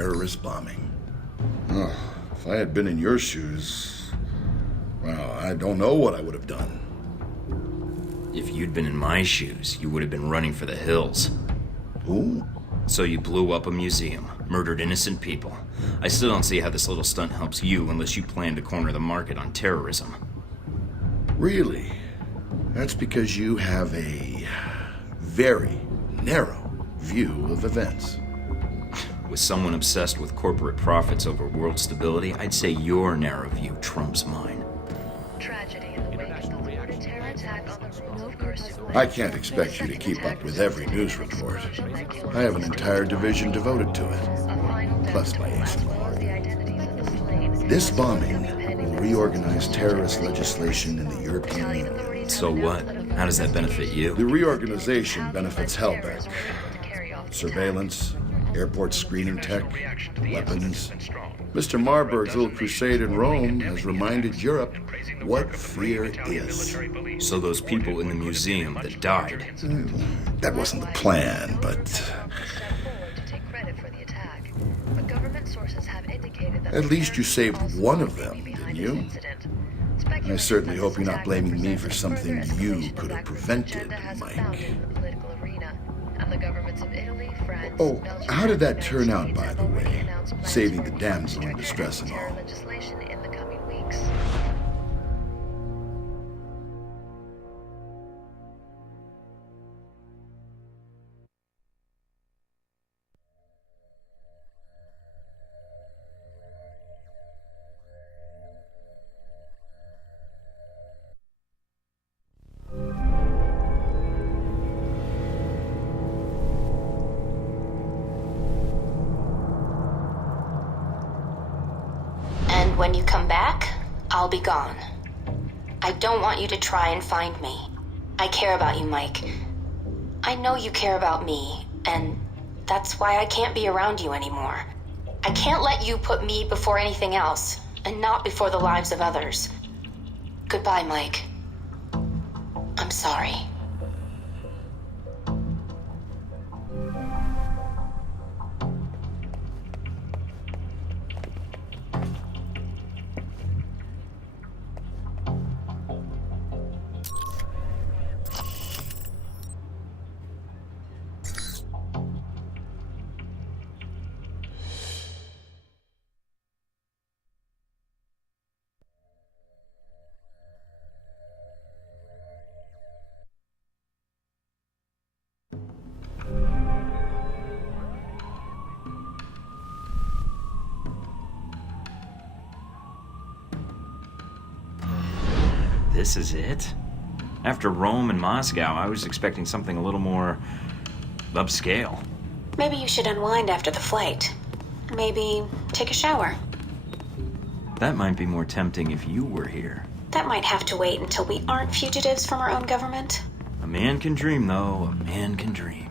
terrorist bombing. Oh, if I had been in your shoes, well, I don't know what I would have done. If you'd been in my shoes, you would have been running for the hills. Who? So you blew up a museum, murdered innocent people. I still don't see how this little stunt helps you unless you plan to corner the market on terrorism. Really? That's because you have a very narrow view of events. With someone obsessed with corporate profits over world stability, I'd say your narrow view trumps mine. Tragedy in the wake of the thwarted terror attack on the ruins of Kursu. I can't expect you to keep up with every news report. I have an entire division devoted to it. Plus my ace. This bombing will reorganize terrorist legislation in the European Union. So what? How does that benefit you? The reorganization benefits Hellbeck. Surveillance, airport screening tech, weapons. Mr. Marburg's little crusade in Rome has reminded Europe what fear is. So those people in the museum that died. That wasn't the plan, but at least you saved one of them, didn't you? I certainly hope you're not blaming me for something you could have prevented, Mike. Oh, how did that turn out, by the way? Saving the damsel in distress and all. When you come back, I'll be gone. I don't want you to try and find me. I care about you, Mike. I know you care about me, and that's why I can't be around you anymore. I can't let you put me before anything else, and not before the lives of others. Goodbye, Mike. I'm sorry. This is it? After Rome and Moscow, I was expecting something a little more upscale. Maybe you should unwind after the flight. Maybe take a shower. That might be more tempting if you were here. That might have to wait until we aren't fugitives from our own government. A man can dream, though. A man can dream.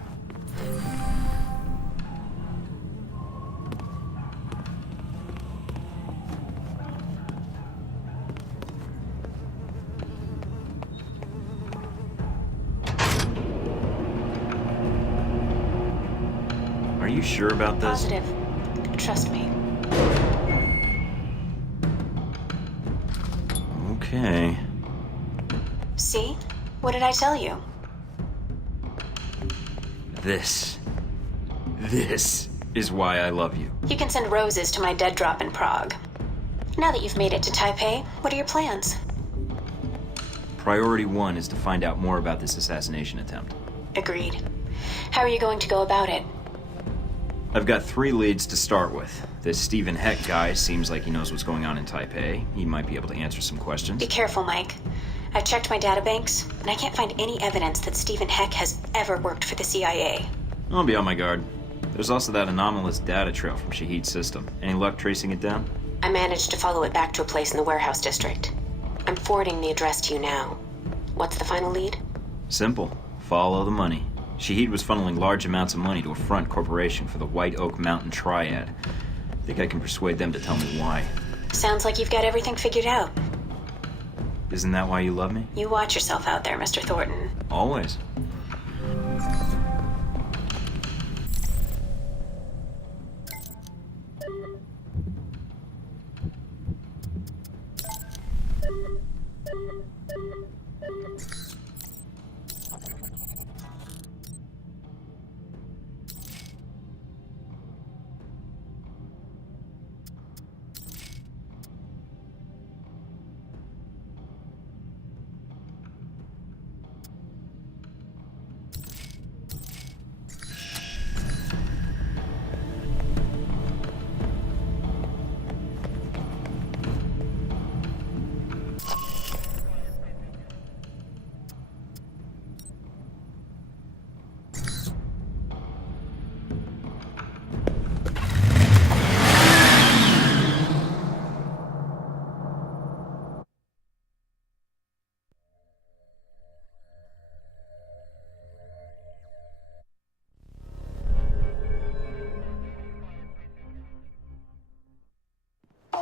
Are you sure about this? Positive. Trust me. Okay. See? What did I tell you? This is why I love you. You can send roses to my dead drop in Prague. Now that you've made it to Taipei, what are your plans? Priority 1 is to find out more about this assassination attempt. Agreed. How are you going to go about it? I've got 3 leads to start with. This Stephen Heck guy seems like he knows what's going on in Taipei. He might be able to answer some questions. Be careful, Mike. I've checked my databanks, and I can't find any evidence that Stephen Heck has ever worked for the CIA. I'll be on my guard. There's also that anomalous data trail from Shahid's system. Any luck tracing it down? I managed to follow it back to a place in the warehouse district. I'm forwarding the address to you now. What's the final lead? Simple. Follow the money. Shahid was funneling large amounts of money to a front corporation for the White Oak Mountain Triad. Think I can persuade them to tell me why. Sounds like you've got everything figured out. Isn't that why you love me? You watch yourself out there, Mr. Thornton. Always.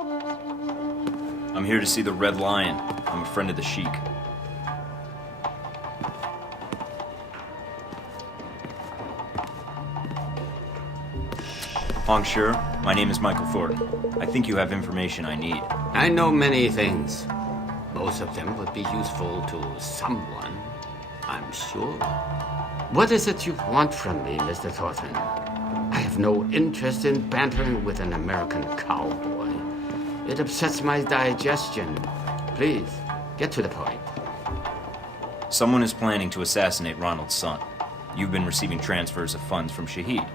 I'm here to see the Red Lion. I'm a friend of the Sheik. Hong Shi, my name is Michael Thornton. I think you have information I need. I know many things. Most of them would be useful to someone, I'm sure. What is it you want from me, Mr. Thornton? I have no interest in bantering with an American cowboy. It upsets my digestion. Please, get to the point. Someone is planning to assassinate Ronald's son. You've been receiving transfers of funds from Shahid.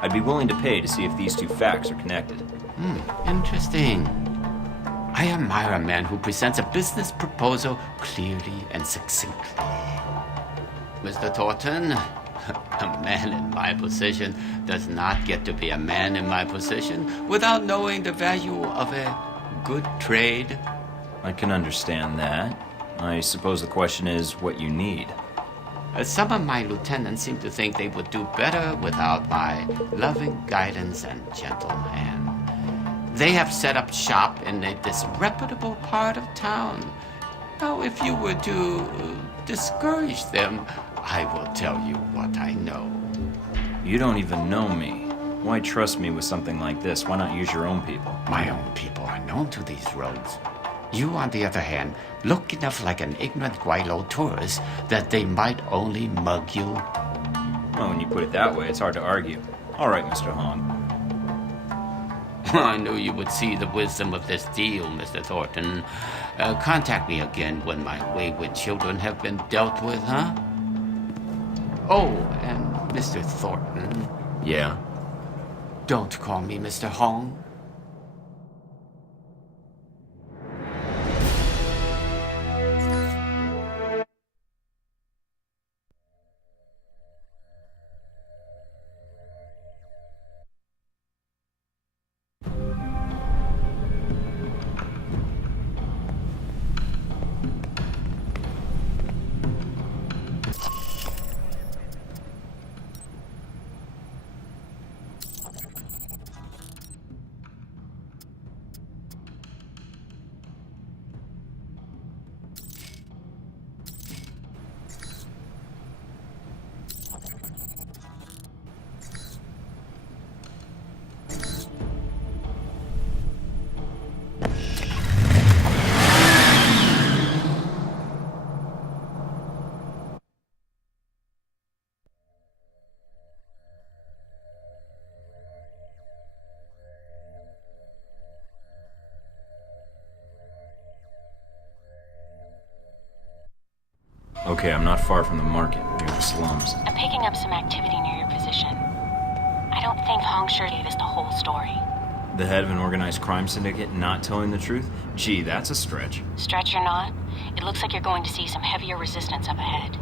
I'd be willing to pay to see if these two facts are connected. Interesting. I admire a man who presents a business proposal clearly and succinctly. Mr. Thornton, a man in my position does not get to be a man in my position without knowing the value of a good trade. I can understand that. I suppose the question is what you need. Some of my lieutenants seem to think they would do better without my loving guidance and gentle hand. They have set up shop in a disreputable part of town. Now, if you were to discourage them, I will tell you what I know. You don't even know me. Why trust me with something like this? Why not use your own people? My own people are known to these roads. You, on the other hand, look enough like an ignorant Guaylo tourist that they might only mug you. Well, when you put it that way, it's hard to argue. All right, Mr. Hong. I knew you would see the wisdom of this deal, Mr. Thornton. Contact me again when my wayward children have been dealt with, huh? Oh, and Mr. Thornton. Yeah? Don't call me Mr. Hong. Okay, I'm not far from the market, near the slums. I'm picking up some activity near your position. I don't think Hong Shi gave us the whole story. The head of an organized crime syndicate not telling the truth? Gee, that's a stretch. Stretch or not, it looks like you're going to see some heavier resistance up ahead.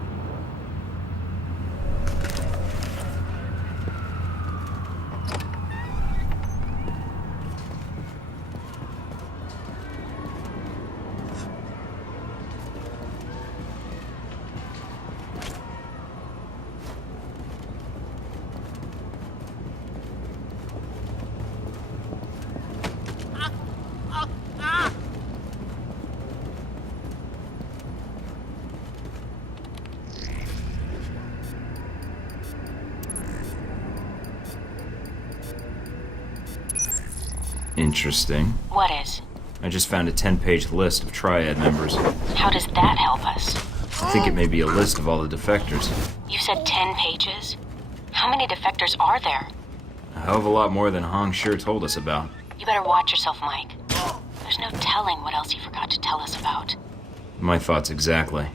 Interesting. What is? I just found a 10-page list of Triad members. How does that help us? I think it may be a list of all the defectors. You said 10 pages? How many defectors are there? A hell of a lot more than Hong Shi told us about. You better watch yourself, Mike. There's no telling what else he forgot to tell us about. My thoughts exactly.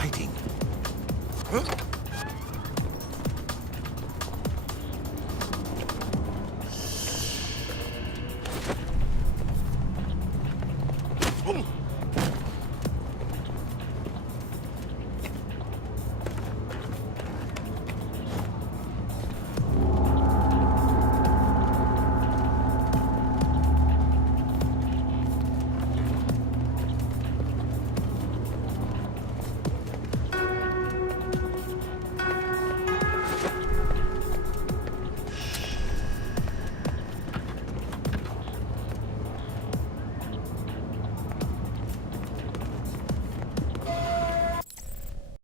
hiding? Huh?